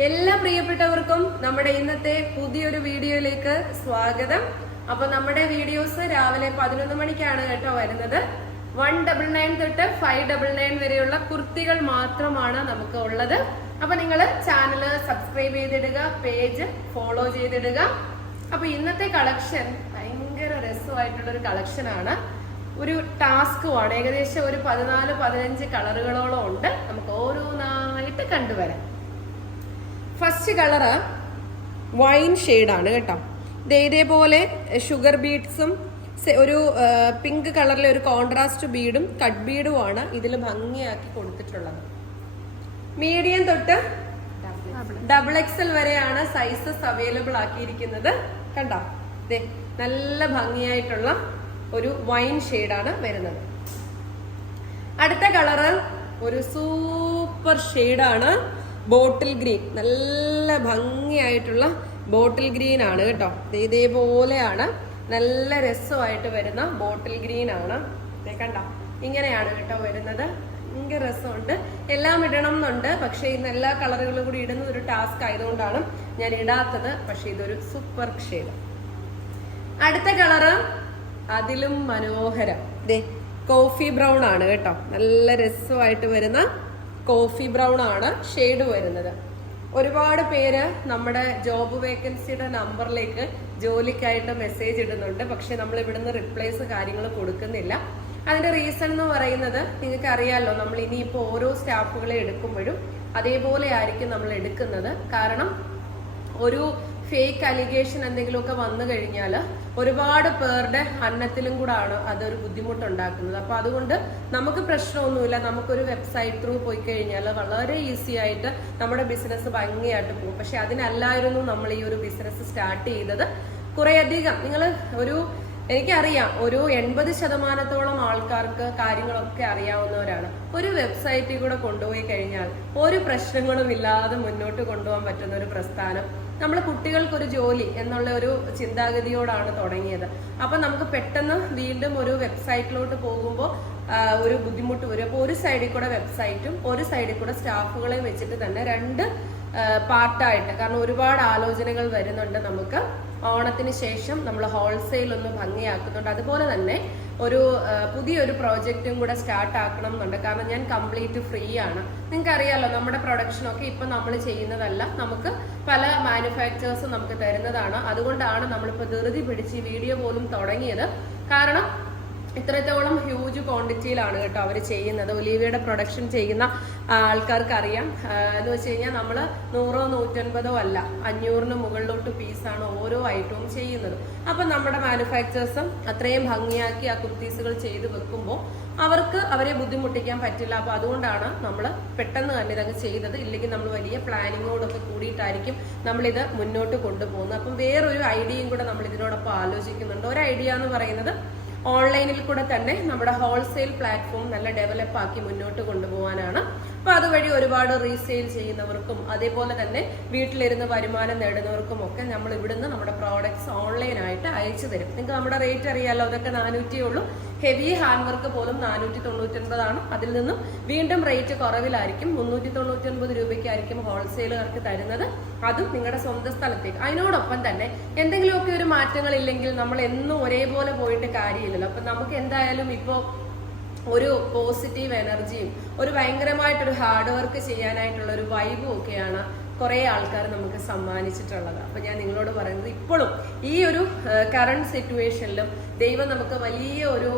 എല്ലാ പ്രിയപ്പെട്ടവർക്കും നമ്മുടെ ഇന്നത്തെ പുതിയൊരു വീഡിയോയിലേക്ക് സ്വാഗതം. അപ്പൊ നമ്മുടെ വീഡിയോസ് രാവിലെ പതിനൊന്ന് മണിക്കാണ് കേട്ടോ വരുന്നത്. വൺ ഡബിൾ നയൻ തൊട്ട് ഫൈവ് ഡബിൾ നയൻ വരെയുള്ള കുർത്തികൾ മാത്രമാണ് നമുക്ക് ഉള്ളത്. അപ്പൊ നിങ്ങൾ ചാനൽ സബ്സ്ക്രൈബ് ചെയ്തിടുക പേജ് ഫോളോ ചെയ്തിടുക. അപ്പൊ ഇന്നത്തെ കളക്ഷൻ ഭയങ്കര രസമായിട്ടുള്ള ഒരു കളക്ഷൻ ആണ് ഒരു ടാസ്കുമാണ് ഏകദേശം ഒരു പതിനാല് പതിനഞ്ച് കളറുകളോളം ഉണ്ട്. നമുക്ക് ഓരോന്നായിട്ട് കണ്ടുവരാം. ഫസ്റ്റ് കളറ് വൈൻ ഷെയ്ഡാണ് കേട്ടോ. ദേ ഇതേപോലെ ഷുഗർ ബീഡ്സും ഒരു പിങ്ക് കളറിലെ ഒരു കോൺട്രാസ്റ്റ് ബീഡും കട്ട് ബീഡുമാണ് ഇതിൽ ഭംഗിയാക്കി കൊടുത്തിട്ടുള്ളത്. മീഡിയം തൊട്ട് ഡബിൾ എക്സൽ വരെയാണ് സൈസസ് അവൈലബിൾ ആക്കിയിരിക്കുന്നത്. കണ്ടോ? ദേ നല്ല ഭംഗിയായിട്ടുള്ള ഒരു വൈൻ ഷെയ്ഡാണ് വരുന്നത്. അടുത്ത കളറ് ഒരു സൂപ്പർ ഷെയ്ഡാണ് ബോട്ടിൽ ഗ്രീൻ. നല്ല ഭംഗിയായിട്ടുള്ള ബോട്ടിൽ ഗ്രീൻ ആണ് കേട്ടോ. ഇതേപോലെയാണ്. നല്ല രസമായിട്ട് വരുന്ന ബോട്ടിൽ ഗ്രീൻ ആണ്. കണ്ടോ? ഇങ്ങനെയാണ് കേട്ടോ വരുന്നത്. ഭയങ്കര രസമുണ്ട്. എല്ലാം ഇടണം എന്നുണ്ട്. പക്ഷേ ഇന്ന് എല്ലാ കളറുകളും കൂടി ഇടുന്നത് ഒരു ടാസ്ക് ആയതുകൊണ്ടാണ് ഞാൻ ഇടാത്തത്. പക്ഷെ ഇതൊരു സൂപ്പർ ഷെയ്ഡ് അടുത്ത കളറ് അതിലും മനോഹരം. ദേ കോഫി ബ്രൗൺ ആണ് കേട്ടോ. നല്ല രസമായിട്ട് വരുന്ന കോഫി ബ്രൗൺ ആണ് ഷെയ്ഡ് വരുന്നത്. ഒരുപാട് പേര് നമ്മുടെ ജോബ് വേക്കൻസിയുടെ നമ്പറിലേക്ക് ജോലിക്കായിട്ട് മെസ്സേജ് ഇടുന്നുണ്ട്. പക്ഷെ നമ്മൾ ഇവിടുന്ന് റിപ്ലൈസ് കാര്യങ്ങൾ കൊടുക്കുന്നില്ല. അതിന്റെ റീസൺ എന്ന് പറയുന്നത് നിങ്ങൾക്ക് അറിയാമല്ലോ നമ്മൾ ഇനിയിപ്പോൾ ഓരോ സ്റ്റാഫുകളെ എടുക്കുമ്പോഴും അതേപോലെ ആയിരിക്കും നമ്മൾ എടുക്കുന്നത്. കാരണം ഒരു ഫേക്ക് അലിഗേഷൻ എന്തെങ്കിലുമൊക്കെ വന്നു കഴിഞ്ഞാൽ ഒരുപാട് പേരുടെ അന്നത്തിലും കൂടാണ് അതൊരു ബുദ്ധിമുട്ടുണ്ടാക്കുന്നത്. അപ്പൊ അതുകൊണ്ട് നമുക്ക് പ്രശ്നമൊന്നുമില്ല. നമുക്കൊരു വെബ്സൈറ്റ് ത്രൂ പോയി കഴിഞ്ഞാൽ വളരെ ഈസി ആയിട്ട് നമ്മുടെ ബിസിനസ് ഭംഗിയായിട്ട് പോകും. പക്ഷെ അതിനല്ലായിരുന്നു നമ്മൾ ഈ ഒരു ബിസിനസ് സ്റ്റാർട്ട് ചെയ്തത്. കുറേയധികം നിങ്ങൾ ഒരു എനിക്കറിയാം ഒരു എൺപത് ശതമാനത്തോളം ആൾക്കാർക്ക് കാര്യങ്ങളൊക്കെ അറിയാവുന്നവരാണ്. ഒരു വെബ്സൈറ്റിൽ കൂടെ കൊണ്ടുപോയി കഴിഞ്ഞാൽ ഒരു പ്രശ്നങ്ങളും ഇല്ലാതെ മുന്നോട്ട് കൊണ്ടുപോകാൻ പറ്റുന്ന ഒരു പ്രസ്ഥാനം നമ്മൾ കുട്ടികൾക്കൊരു ജോലി എന്നുള്ള ഒരു ചിന്താഗതിയോടാണ് തുടങ്ങിയത്. അപ്പൊ നമുക്ക് പെട്ടെന്ന് വീണ്ടും ഒരു വെബ്സൈറ്റിലോട്ട് പോകുമ്പോൾ ഒരു ബുദ്ധിമുട്ട് വരും. അപ്പോൾ ഒരു സൈഡിൽ കൂടെ വെബ്സൈറ്റും ഒരു സൈഡിൽ കൂടെ സ്റ്റാഫുകളെയും വെച്ചിട്ട് തന്നെ രണ്ട് പാർട്ടായിട്ട് കാരണം ഒരുപാട് ആലോചനകൾ വരുന്നുണ്ട് നമുക്ക്. ഓണത്തിന് ശേഷം നമ്മൾ ഹോൾസെയിൽ ഒന്ന് ഭംഗിയാക്കുന്നുണ്ട്. അതുപോലെ തന്നെ ഒരു പുതിയൊരു പ്രോജക്റ്റും കൂടെ സ്റ്റാർട്ട് ആക്കണം എന്നുണ്ട് കാരണം ഞാൻ കംപ്ലീറ്റ് ഫ്രീ ആണ് നിങ്ങൾക്ക് അറിയാലോ നമ്മുടെ പ്രൊഡക്ഷനൊക്കെ ഇപ്പം നമ്മൾ ചെയ്യുന്നതല്ല. നമുക്ക് പല മാനുഫാക്ചേഴ്സും നമുക്ക് തരുന്നതാണ്. അതുകൊണ്ടാണ് നമ്മളിപ്പോൾ ധൃതി പിടിച്ച് വീഡിയോ പോലും തുടങ്ങിയത്. കാരണം ഇത്രത്തോളം ഹ്യൂജ് ക്വാണ്ടിറ്റിയിലാണ് കേട്ടോ അവർ ചെയ്യുന്നത്. ഒലീവയുടെ പ്രൊഡക്ഷൻ ചെയ്യുന്ന ആൾക്കാർക്ക് അറിയാം എന്ന് വെച്ച് കഴിഞ്ഞാൽ നമ്മൾ നൂറോ നൂറ്റൻപതോ അല്ല അഞ്ഞൂറിന് മുകളിലോട്ട് പീസാണ് ഓരോ ഐറ്റവും ചെയ്യുന്നത്. അപ്പം നമ്മുടെ മാനുഫാക്ചേഴ്സും അത്രയും ഭംഗിയാക്കി ആ കുർത്തീസുകൾ ചെയ്ത് വെക്കുമ്പോൾ അവർക്ക് അവരെ ബുദ്ധിമുട്ടിക്കാൻ പറ്റില്ല. അപ്പോൾ അതുകൊണ്ടാണ് നമ്മൾ പെട്ടെന്ന് തന്നെ ഇതങ്ങ് ചെയ്തത്. ഇല്ലെങ്കിൽ നമ്മൾ വലിയ പ്ലാനിങ്ങോടൊക്കെ കൂടിയിട്ടായിരിക്കും നമ്മളിത് മുന്നോട്ട് കൊണ്ടുപോകുന്നത്. അപ്പം വേറൊരു ഐഡിയയും കൂടെ നമ്മൾ ഇതിനോടൊപ്പം ആലോചിക്കുന്നുണ്ട്. ഒരു ഐഡിയ എന്ന് പറയുന്നത് ഓൺലൈനിൽ കൂടെ തന്നെ നമ്മുടെ ഹോൾസെയിൽ പ്ലാറ്റ്ഫോം നല്ല ഡെവലപ്പ് ആക്കി മുന്നോട്ട് കൊണ്ടുപോകാനാണ് അപ്പൊ അതുവഴി ഒരുപാട് റീസെയിൽ ചെയ്യുന്നവർക്കും അതേപോലെ തന്നെ വീട്ടിലിരുന്ന് വരുമാനം നേടുന്നവർക്കും ഒക്കെ നമ്മൾ ഇവിടുന്ന് നമ്മുടെ പ്രോഡക്ട്സ് ഓൺലൈനായിട്ട് അയച്ചു തരും. നിങ്ങൾക്ക് നമ്മുടെ റേറ്റ് അറിയാലോ? അതൊക്കെ നാനൂറ്റിയേ ഉള്ളൂ. ഹെവി ഹാൻഡ് വർക്ക് പോലും നാനൂറ്റി തൊണ്ണൂറ്റൊൻപതാണ് അതിൽ നിന്നും വീണ്ടും റേറ്റ് കുറവിലായിരിക്കും. മുന്നൂറ്റി തൊണ്ണൂറ്റൊൻപത് രൂപയ്ക്കായിരിക്കും ഹോൾസെയിലുകാർക്ക് തരുന്നത്. അതും നിങ്ങളുടെ സ്വന്തം സ്ഥലത്തേക്ക്. അതിനോടൊപ്പം തന്നെ എന്തെങ്കിലുമൊക്കെ ഒരു മാറ്റങ്ങൾ ഇല്ലെങ്കിൽ നമ്മൾ എന്നും ഒരേപോലെ പോയിട്ട് കാര്യമില്ലല്ലോ. അപ്പൊ നമുക്ക് എന്തായാലും ഇപ്പോൾ ഒരു പോസിറ്റീവ് എനർജിയും ഒരു ഭയങ്കരമായിട്ടൊരു ഹാർഡ് വർക്ക് ചെയ്യാനായിട്ടുള്ള ഒരു വൈബും ഒക്കെയാണ് കുറേ ആൾക്കാർ നമുക്ക് സമ്മാനിച്ചിട്ടുള്ളത്. അപ്പൊ ഞാൻ നിങ്ങളോട് പറയുന്നത് ഇപ്പോഴും ഈ ഒരു കറണ്ട് സിറ്റുവേഷനിലും ദൈവം നമുക്ക് വലിയ ഒരു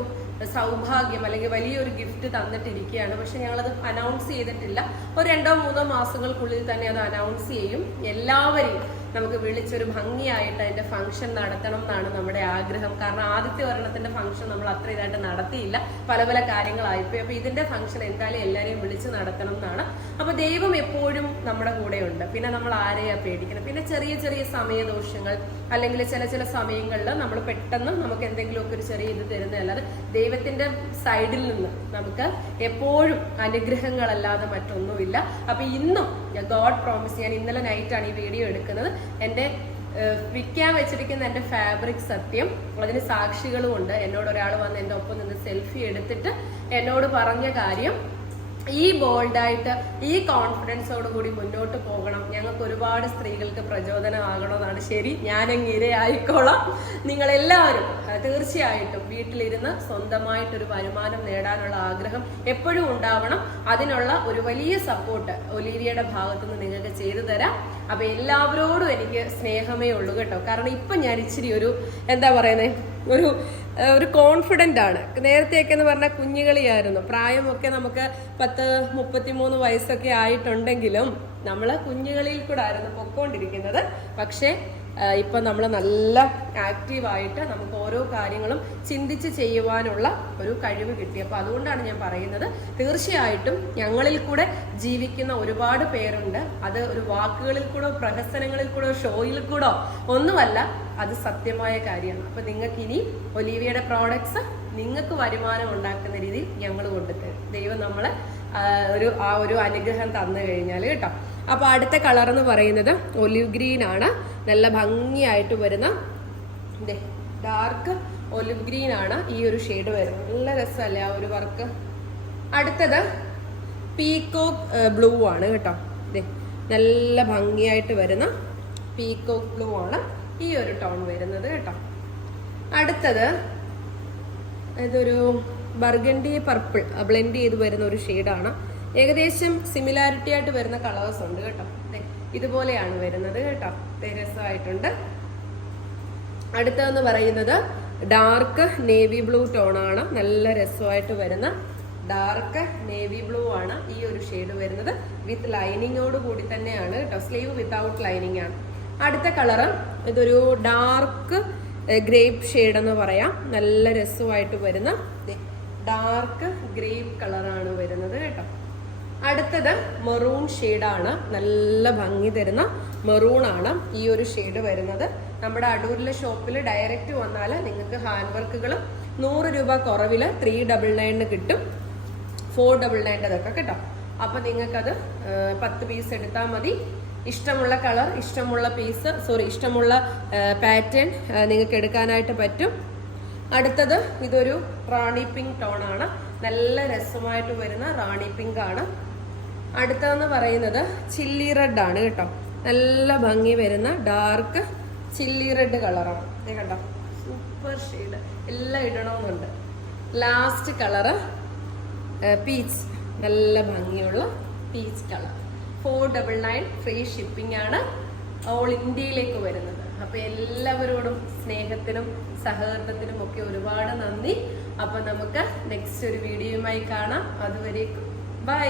സൗഭാഗ്യം അല്ലെങ്കിൽ വലിയൊരു ഗിഫ്റ്റ് തന്നിട്ടിരിക്കുകയാണ്. പക്ഷെ ഞങ്ങളത് അനൗൺസ് ചെയ്തിട്ടില്ല. ഒരു രണ്ടോ മൂന്നോ മാസങ്ങൾക്കുള്ളിൽ തന്നെ അത് അനൗൺസ് ചെയ്യും. എല്ലാവരെയും നമുക്ക് വിളിച്ചൊരു ഭംഗിയായിട്ട് അതിന്റെ ഫംഗ്ഷൻ നടത്തണം എന്നാണ് നമ്മുടെ ആഗ്രഹം. കാരണം ആദ്യത്തെ ഒരെണ്ണത്തിന്റെ ഫംഗ്ഷൻ നമ്മൾ അത്ര ഇതായിട്ട് നടത്തിയില്ല. പല പല കാര്യങ്ങളായിപ്പോയി അപ്പൊ ഇതിന്റെ ഫംഗ്ഷൻ എന്തായാലും എല്ലാവരെയും വിളിച്ച് നടത്തണം എന്നാണ്. അപ്പൊ ദൈവം എപ്പോഴും നമ്മുടെ കൂടെ ഉണ്ട് പിന്നെ നമ്മൾ ആരെയാ പേടിക്കണം പിന്നെ ചെറിയ ചെറിയ സമയദോഷങ്ങൾ അല്ലെങ്കിൽ ചില ചില സമയങ്ങളിൽ നമ്മൾ പെട്ടെന്ന് നമുക്ക് എന്തെങ്കിലുമൊക്കെ ഒരു ചെറിയ ഇത് തരുന്നതല്ലാതെ ദൈവത്തിന്റെ സൈഡിൽ നിന്ന് നമുക്ക് എപ്പോഴും അനുഗ്രഹങ്ങളല്ലാതെ മറ്റൊന്നുമില്ല. അപ്പൊ ഇന്നും ഗോഡ് പ്രോമിസ് ഞാൻ ഇന്നലെ നൈറ്റാണ് ഈ വീഡിയോ എടുക്കുന്നത്. എന്റെ വിൽക്കാൻ വെച്ചിരിക്കുന്ന എന്റെ ഫാബ്രിക് സത്യം അതിന് സാക്ഷികളുമുണ്ട്. എന്നോട് ഒരാൾ വന്ന് എന്റെ ഒപ്പം നിന്ന് സെൽഫി എടുത്തിട്ട് എന്നോട് പറഞ്ഞ കാര്യം ഈ ബോൾഡായിട്ട് ഈ കോൺഫിഡൻസോട് കൂടി മുന്നോട്ട് പോകണം. ഞങ്ങൾക്ക് ഒരുപാട് സ്ത്രീകൾക്ക് പ്രചോദനമാകണമെന്നാണ് ശരി ഞാനങ്ങ് ഇരയായിക്കോളാം. നിങ്ങളെല്ലാവരും തീർച്ചയായിട്ടും വീട്ടിലിരുന്ന് സ്വന്തമായിട്ടൊരു വരുമാനം നേടാനുള്ള ആഗ്രഹം എപ്പോഴും ഉണ്ടാവണം. അതിനുള്ള ഒരു വലിയ സപ്പോർട്ട് ഒലീവിയയുടെ ഭാഗത്തുനിന്ന് നിങ്ങൾക്ക് ചെയ്തു തരാം. അപ്പൊ എല്ലാവരോടും എനിക്ക് സ്നേഹമേ ഉള്ളൂ കേട്ടോ. കാരണം ഇപ്പൊ ഞാൻ ഇച്ചിരി ഒരു എന്താ പറയുന്നത് ഒരു ഒരു കോൺഫിഡന്റ് ആണ്. നേരത്തെയൊക്കെ എന്ന് പറഞ്ഞാൽ കുഞ്ഞുകളിയായിരുന്നു. പ്രായമൊക്കെ നമുക്ക് പത്ത് മുപ്പത്തിമൂന്ന് വയസ്സൊക്കെ ആയിട്ടുണ്ടെങ്കിലും നമ്മൾ കുഞ്ഞുകളിൽ കൂടെ ആയിരുന്നു പൊക്കോണ്ടിരിക്കുന്നത്. പക്ഷേ ഇപ്പൊ നമ്മൾ നല്ല ആക്റ്റീവായിട്ട് നമുക്ക് ഓരോ കാര്യങ്ങളും ചിന്തിച്ച് ചെയ്യുവാനുള്ള ഒരു കഴിവ് കിട്ടി. അപ്പോൾ അതുകൊണ്ടാണ് ഞാൻ പറയുന്നത്. തീർച്ചയായിട്ടും ഞങ്ങളിൽ കൂടെ ജീവിക്കുന്ന ഒരുപാട് പേരുണ്ട്. അത് ഒരു വാക്കുകളിൽ കൂടോ പ്രഹസനങ്ങളിൽ കൂടോ ഷോയിൽ കൂടോ ഒന്നുമല്ല അത് സത്യമായ കാര്യമാണ്. അപ്പോൾ നിങ്ങൾക്ക് ഇനി ഒലീവിയയുടെ പ്രോഡക്ട്സ് നിങ്ങൾക്ക് വരുമാനം ഉണ്ടാക്കുന്ന രീതിയിൽ ഞങ്ങൾ കൊണ്ടുതരും ദൈവം നമ്മളെ ഒരു ആ ഒരു അനുഗ്രഹം തന്നു കഴിഞ്ഞാൽ കേട്ടോ. അപ്പോൾ അടുത്ത കളർ എന്ന് പറയുന്നത് ഒലിവ് ഗ്രീൻ ആണ്. നല്ല ഭംഗിയായിട്ട് വരുന്ന ഡാർക്ക് ഒലിവ് ഗ്രീൻ ആണ് ഈ ഒരു ഷെയ്ഡ് വരുന്നത്. നല്ല രസമല്ലേ ആ ഒരു വർക്ക് അടുത്തത് പീക്കോക്ക് ബ്ലൂ ആണ് കേട്ടോ. നല്ല ഭംഗിയായിട്ട് വരുന്ന പീക്കോക്ക് ബ്ലൂ ആണ് ഈ ഒരു ടോൺ വരുന്നത് കേട്ടോ. അടുത്തത് ഇതൊരു ബർഗണ്ടി പർപ്പിൾ ബ്ലെൻഡ് ചെയ്ത് വരുന്ന ഒരു ഷെയ്ഡാണ്. ഏകദേശം സിമിലാരിറ്റി ആയിട്ട് വരുന്ന കളേഴ്സ് ഉണ്ട് കേട്ടോ. ഇതുപോലെയാണ് വരുന്നത് കേട്ടോ. രസമായിട്ടുണ്ട്. അടുത്തതെന്ന് പറയുന്നത് ഡാർക്ക് നേവി ബ്ലൂ ടോൺ ആണ്. നല്ല രസമായിട്ട് വരുന്ന ഡാർക്ക് നേവി ബ്ലൂ ആണ് ഈ ഒരു ഷെയ്ഡ് വരുന്നത്. വിത്ത് ലൈനിങ്ങോട് കൂടി തന്നെയാണ് കേട്ടോ. സ്ലീവ് വിത്തൗട്ട് ലൈനിങ് ആണ്. അടുത്ത കളറ് ഇതൊരു ഡാർക്ക് ഗ്രേപ്പ് ഷെയ്ഡ് എന്ന് പറയാം. നല്ല രസമായിട്ട് വരുന്ന ഡാർക്ക് ഗ്രേപ്പ് കളറാണ് വരുന്നത് കേട്ടോ. അടുത്തത് മെറൂൺ ആണ്. നല്ല ഭംഗി തരുന്ന മെറൂൺ ആണ് ഈ ഒരു ഷെയ്ഡ് വരുന്നത്. നമ്മുടെ അടൂരിലെ ഷോപ്പിൽ ഡയറക്റ്റ് വന്നാൽ നിങ്ങൾക്ക് ഹാൻഡ് വർക്കുകളും നൂറ് രൂപ കുറവിൽ ത്രീ ഡബിൾ നയനിന് കിട്ടും. ഫോർ ഡബിൾ നയന്റെ അതൊക്കെ കേട്ടോ. അപ്പം നിങ്ങൾക്കത് പത്ത് പീസ് എടുത്താൽ മതി. ഇഷ്ടമുള്ള കളർ ഇഷ്ടമുള്ള പീസ് സോറി ഇഷ്ടമുള്ള പാറ്റേൺ നിങ്ങൾക്ക് എടുക്കാനായിട്ട് പറ്റും. അടുത്തത് ഇതൊരു റാണി പിങ്ക് ടോൺ ആണ്. നല്ല രസമായിട്ട് വരുന്ന റാണി പിങ്ക് ആണ്. അടുത്തതെന്ന് പറയുന്നത് ചില്ലി റെഡ് ആണ് കേട്ടോ. നല്ല ഭംഗി വരുന്ന ഡാർക്ക് ചില്ലി റെഡ് കളറാണ് ഇത് കണ്ടോ? സൂപ്പർ ഷെയ്ഡ് എല്ലാം ഇടണമെന്നുണ്ട്. ലാസ്റ്റ് കളറ് പീച്ച് നല്ല ഭംഗിയുള്ള peach colour four double nine free shipping ആണ്. ഓൾ ഇന്ത്യയിലേക്ക് വരുന്നത്. അപ്പൊ എല്ലാവരോടും സ്നേഹത്തിനും സഹകരണത്തിനും ഒക്കെ ഒരുപാട് നന്ദി. അപ്പൊ നമുക്ക് നെക്സ്റ്റ് ഒരു വീഡിയോയുമായി കാണാം. അതുവരേക്കും. ബൈ